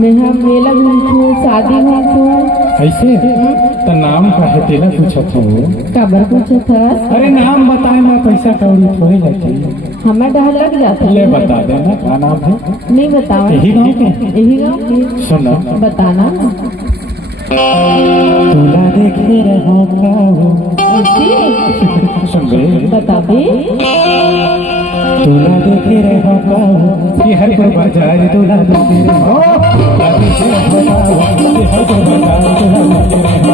मैं हम मेला घूमू शादी घूमू। ऐसे तो नाम काहे तेरा पूछत हो? कबर पूछा था। अरे नाम बताए मैं पैसा कौड़ी थोड़ी लेती। हमें डर लग जाता ले बता देना क्या नाम है? नहीं बताओ। यही गाँव के? यही गाँव के। सुनो बताना। तुला देखे रहो सुन बे बता बे। तुला देखे रहो कि हर को बाजार तुला देखे रहो कि हर को बाजार तुला देखे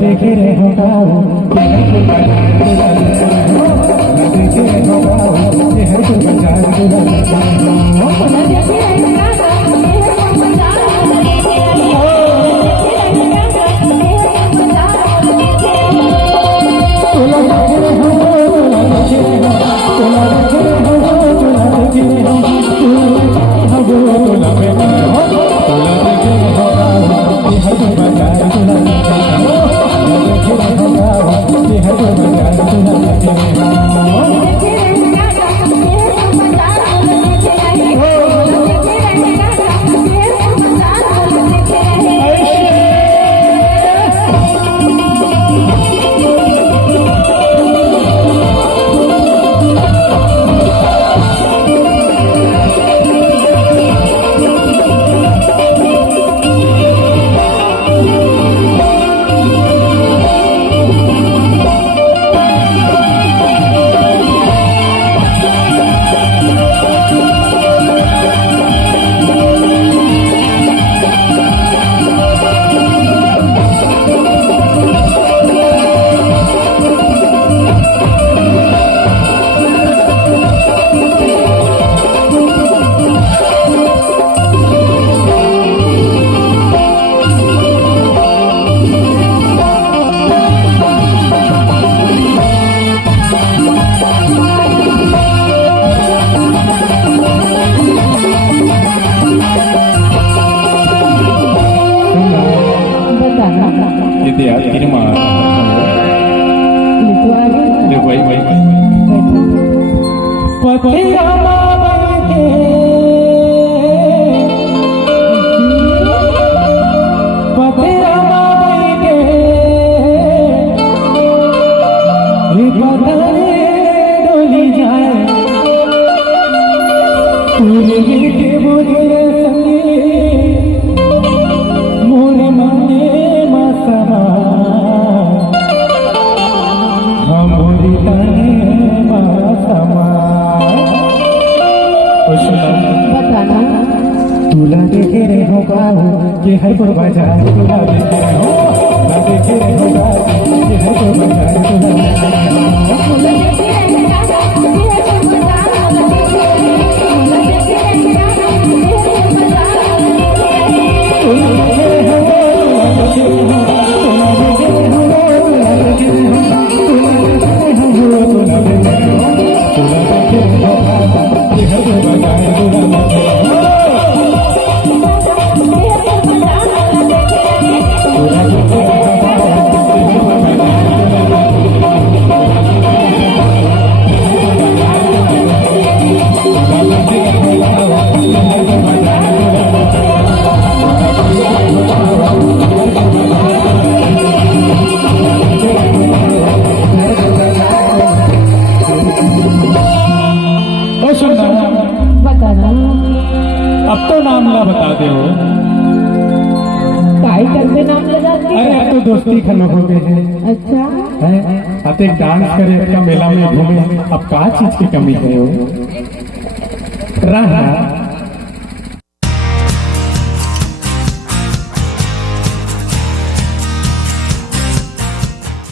देखे रे हो गाओ ये हर कोई बाजार तुला देखे रे हो तुला देखे रे हो गाओ ये हर कोई बाजार तुला देखे रे हो तुला देखे रे हो गाओ ये हर कोई बाजार तुला देखे रे हो तुला देखे रे हो तुला देखे रे हो तुला देखे रे हो तुला देखे रे हो तुला देखे रे हो तुला देखे रे हो ये हर कोई बाजार तुला देखे रे हो तुला देखे रे हो ये हर कोई बाजार तुला देखे रे हो बताना याद किने मार तू आ गई ले भाई पतिया बैठे पतिया बैठे ये बदले डोली जाए पूरे के बोले संगे मोरे माने मासमा हमोरी तने मासमा बताना तुला देखे रे हो गाओ ये हर कोई बाजार तुला देखे रे हो तुला देखे रे हो गाओ ये हर कोई बाजार तुला देखे रे हो तुला देखे रे हो गाओ ये हर कोई बाजार तुला देखे रे हो तुला देखे रे हो गाओ ये हर कोई बाजार तुला देखे रे हो तुला देखे रे हो तुला देखे रे हो तुला देखे रे हो तुला देखे रे हो तुला देखे रे हो ये हर कोई बाजार तुला देखे रे हो बताना अब तो नाम ला बता दे हो काई करके नाम लगाती अरे अब तो दोस्ती खत्म हो गए हैं अच्छा हैं? अब तो एक डांस करे अपना मेला में घूमे अब क्या चीज की कमी है हो रहा